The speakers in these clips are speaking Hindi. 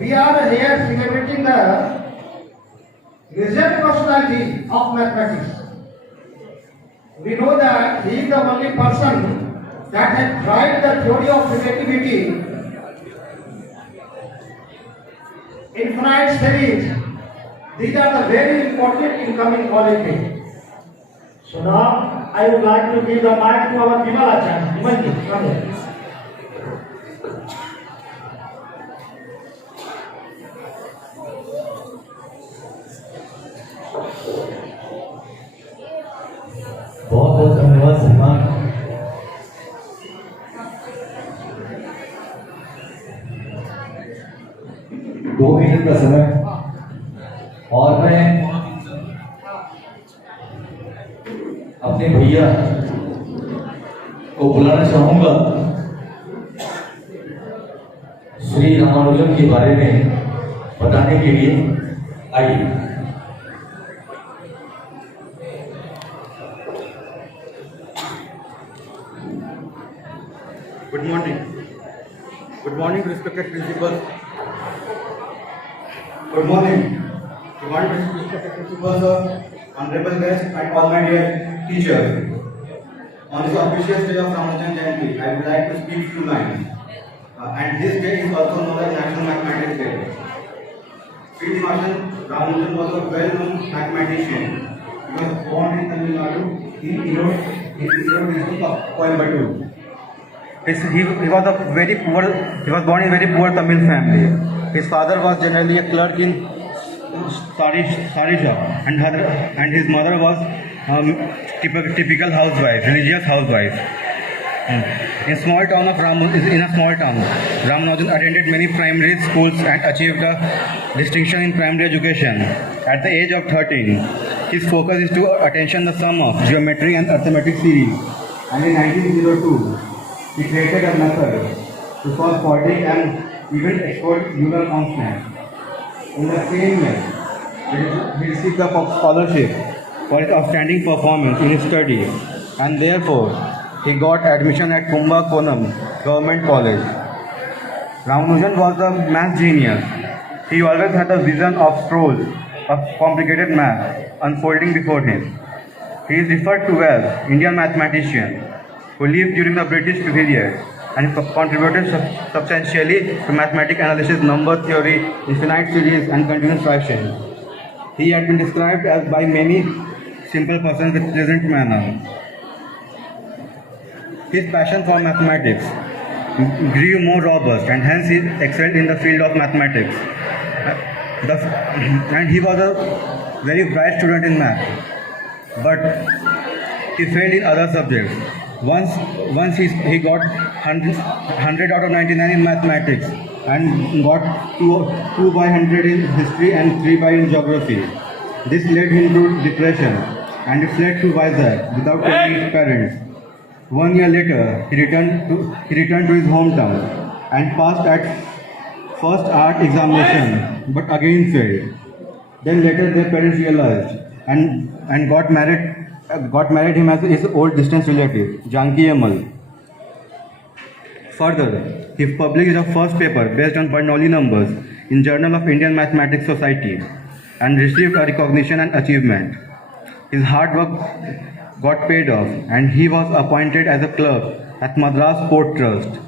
We are here celebrating the legend personality of mathematics. We know that he is the only person that has tried the theory of relativity, infinite series. These are the very important incoming qualities. So now I would like to give the mic to our Bimal Acharya. Bimalji, come here. बहुत बहुत धन्यवाद श्रीमान। 2 मिनट का समय और मैं अपने भैया को बुलाना चाहूंगा श्री रामानुजन के बारे में बताने के लिए। आइए। Good morning. Good morning, respected principal. Good morning. Good morning, respected principal, sir, honorable guests, and all my dear teachers. On this auspicious day of Ramanujan Jayanti, I would like to speak few lines. And this day is also known as National Mathematics Day. Sri Ramanujan was a well-known mathematician. He was born in Tamil Nadu in Erode district of Coimbatore. He was a very poor. He was born in a very poor Tamil family. His father was generally a clerk in sari shop, and his mother was typical housewife, religious housewife. In a small town, Ramanujan attended many primary schools and achieved a distinction in primary education. At the age of 13, his focus is to attention the sum of geometry and arithmetic series, and in 1902. He created a method to solve quadratic and even exploit Euler constants. In the same year, he received the scholarship for his outstanding performance in his study, and therefore he got admission at Kumbakonam Government College. Ramanujan was a math genius. He always had a vision of scrolls of complicated math unfolding before him. He is referred to as Indian mathematician who lived during the British period and contributed substantially to mathematical analysis, number theory, infinite series, and continuous fraction. He had been described as by many simple persons with pleasant manner. His passion for mathematics grew more robust, and hence he excelled in the field of mathematics. And he was a very bright student in math, but he failed in other subjects. Once he got 100 out of 99 in mathematics and got 2 by 100 in history and 3 by in geography. This led him to depression, and it led to Vizag without telling his parents. 1 year later, he returned to his hometown and passed at first art examination, but again failed. Then later their parents realized and got married him as his old distant relative, Janki Amal. Further, he published a first paper based on Bernoulli numbers in Journal of Indian Mathematics Society and received a recognition and achievement. His hard work got paid off, and he was appointed as a clerk at Madras Port Trust.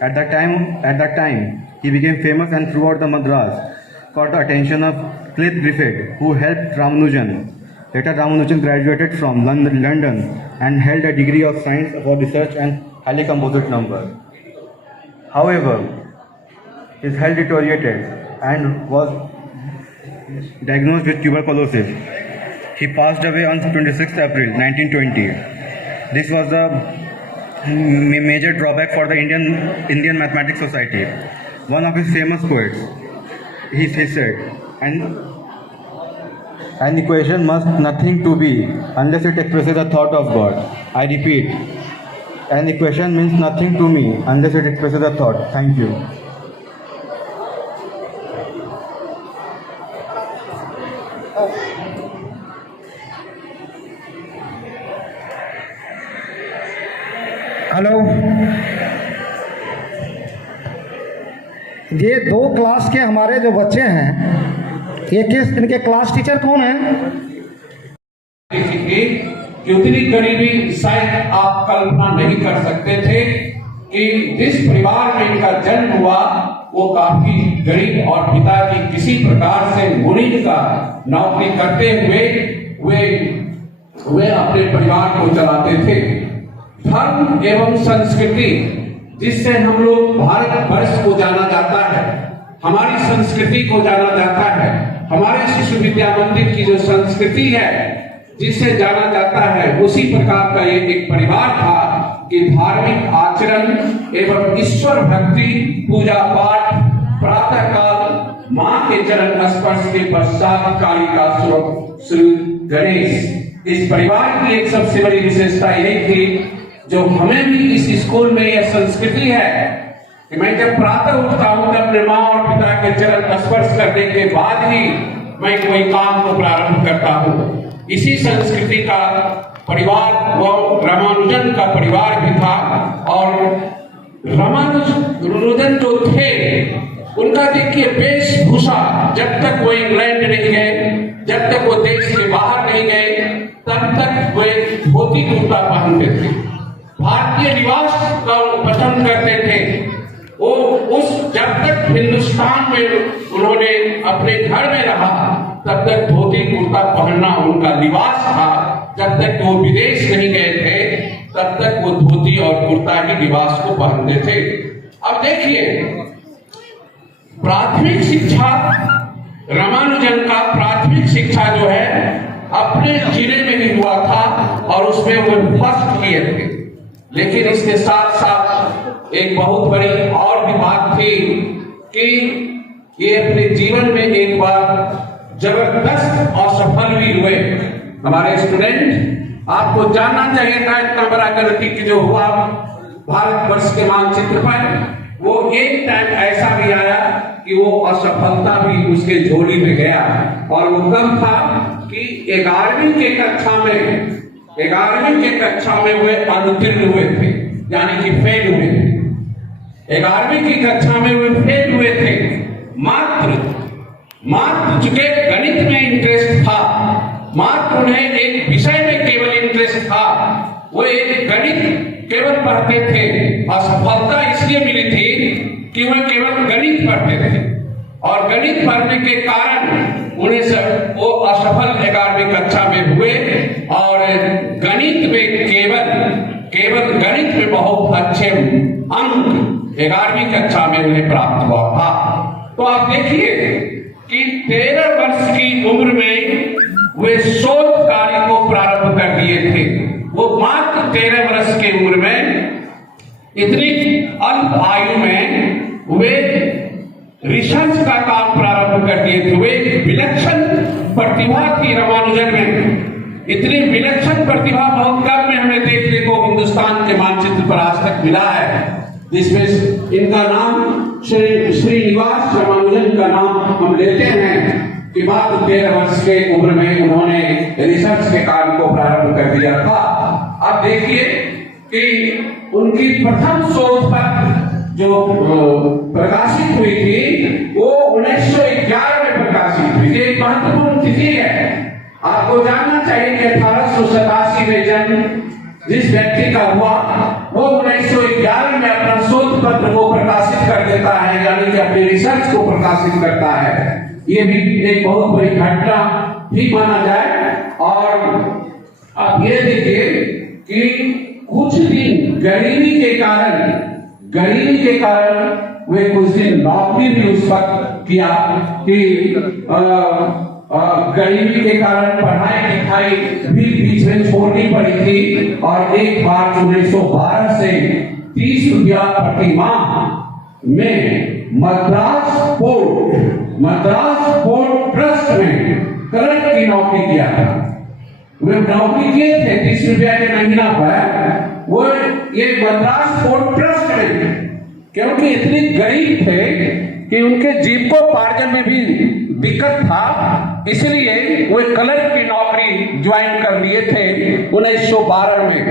At that time, he became famous and throughout the Madras caught the attention of Cliff Griffith, who helped Ramanujan. Later, Ramanujan graduated from London and held a degree of science for research and highly composite number. However, his health deteriorated and was diagnosed with tuberculosis. He passed away on 26th April 1920. This was the major drawback for the Indian Mathematics Society. One of his famous poets, he said, an equation must nothing to be unless it expresses the thought of God. I repeat, an equation means nothing to me unless it expresses a thought. Thank you. Hello. ये 2 क्लास के हमारे जो बच्चे हैं, ये किस इनके क्लास टीचर कौन है? देखेंगे कि उतनी गरीबी शायद आप कल्पना नहीं कर सकते थे कि जिस परिवार में इनका जन्म हुआ वो काफी गरीब और पिताजी किसी प्रकार से मुनीम का नौकरी करते हुए वे अपने परिवार को चलाते थे। धर्म एवं संस्कृति जिससे हम लोग भारतवर्ष को जाना जाता है, हमारी संस्कृति को जाना जाता है, हमारे शिशु विद्या मंदिर की जो संस्कृति है जिसे जाना जाता है, उसी प्रकार का ये एक परिवार था कि धार्मिक आचरण एवं ईश्वर भक्ति, पूजा पाठ, प्रातः काल माँ के चरण स्पर्श के पश्चात कालिका स्वरूप श्री गणेश। इस परिवार की एक सबसे बड़ी विशेषता यही थी, जो हमें भी इस स्कूल में यह संस्कृति है कि मैं जब प्रातः उठता हूं तो अपने माँ और पिता के चरण स्पर्श करने के बाद ही मैं कोई काम को प्रारंभ करता हूं। इसी संस्कृति का परिवार वो रामानुजन का परिवार भी था। और रामानुजन जो थे उनका देखिए वेशभूषा, जब तक वो इंग्लैंड नहीं गए, जब तक वो देश के बाहर नहीं गए, तब तक वे धोती कुर्ता पहनते थे, भारतीय लिबास का पसंद करते थे। वो जब तक हिंदुस्तान में उन्होंने अपने घर में रहा तब तक धोती कुर्ता पहनना उनका लिबास था। जब तक वो विदेश नहीं गए थे तब तक वो धोती और कुर्ता ही लिबास को पहनते थे। अब देखिए, प्राथमिक शिक्षा रामानुजन का प्राथमिक शिक्षा जो है अपने जिले में ही हुआ था और उसमें वो फर्स्ट किए थे। लेकिन इसके साथ साथ एक बहुत बड़ी और भी बात थी कि ये अपने जीवन में एक बार जबरदस्त असफल भी हुए। हमारे स्टूडेंट, आपको जानना चाहिए था इतना बड़ा गलती कि जो हुआ भारतवर्ष के मानचित्र पर, वो एक टाइम ऐसा भी आया कि वो असफलता भी उसके झोली में गया। और वो कब था कि 11वीं के कक्षा में वे अनुत्तीर्ण हुए थे, यानी कि फेल हुए थे। 11वीं की कक्षा में वे फेल हुए थे। मात्र चूंकि गणित में इंटरेस्ट था, मात्र उन्हें एक विषय में केवल इंटरेस्ट था, वो एक गणित केवल पढ़ते थे। असफलता इसलिए मिली थी कि वे केवल गणित पढ़ते थे और गणित पढ़ने के कारण उन्हें वो असफल 11वीं कक्षा में हुए और गणित में केवल गणित में बहुत अच्छे अंक 11वीं कक्षा में उन्हें प्राप्त हुआ था। तो आप देखिए कि 13 वर्ष की उम्र में वे शोध कार्य को प्रारंभ कर दिए थे। वो मात्र 13 वर्ष की उम्र में, इतनी अल्प आयु में वे रिसर्च का काम प्रारंभ कर दिए थे। वे विलक्षण प्रतिभा थी रामानुजन में। इतनी विलक्षण प्रतिभा बहुत कम में हमें देखने को हिंदुस्तान के मानचित्र पर आज तक मिला है, जिसमें इनका नाम श्रीनिवास रामानुजन का नाम हम लेते हैं कि मात्र 13 वर्ष के उम्र में उन्होंने रिसर्च के काम को प्रारंभ कर दिया था। अब देखिए कि उनकी प्रथम शोध पत्र जो प्रकाशित हुई थी वो 1911 में प्रकाशित हुई। ये एक महत्वपूर्ण तिथि है। आपको जानना चाहिए कि 1887 में जन्म जिस व्यक्ति का हुआ वो 1911 में अपना शोध पत्र को प्रकाशित कर देता है, यानी कि अपने रिसर्च को प्रकाशित करता है। ये भी एक बहुत बड़ी घटना भी माना जाए। और आप ये देखिए कि कुछ दिन गरीबी के कारण वे कुछ दिन नौकरी भी उस वक्त किया कि गरीबी के कारण पढ़ाई लिखाई भी बीच में छोड़नी पड़ी थी। और एक बार 1912 से 30 रुपया प्रति माह में मद्रास पोर्ट ट्रस्ट में क्लर्क की नौकरी किया था। वे नौकरी किए थे 30 रुपया के महीना पर। वो ये मद्रास पोर्ट ट्रस्ट में, क्योंकि इतनी गरीब थे कि उनके जीविकोपार्जन में भी दिक्कत था, इसलिए वे क्लर्क की नौकरी ज्वाइन कर लिए थे 1912 में।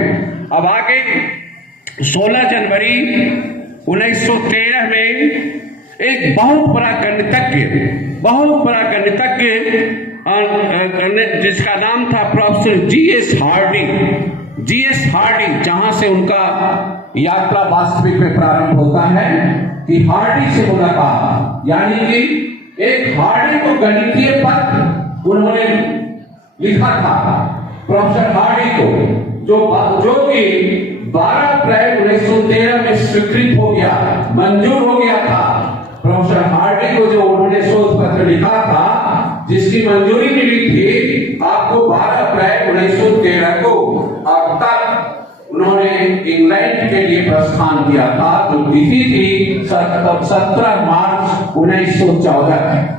अब आगे 16 जनवरी 1913 में एक बहुत बड़ा गणितज्ञ जिसका नाम था प्रोफेसर जीएस हार्डी, जहां से उनका यात्रा वास्तविक में प्रारंभ होता है कि हार्डी से मुलाकात, यानी कि एक हार्डी को गणितीय पत्र उन्होंने लिखा था प्रोफेसर हार्डी को, जो कि 12 अप्रैल 1913 में स्वीकृत हो गया, मंजूर हो गया था। प्रोफेसर हार्डी को जो उन्होंने शोध पत्र लिखा था, जिसकी मंजूरी मिली थी आपको 12 अप्रैल 1913 को, अब तक उन्होंने इंग्लैंड के लिए प्रस्थान किया था। तो तिथि थी 17 मार्च 1914।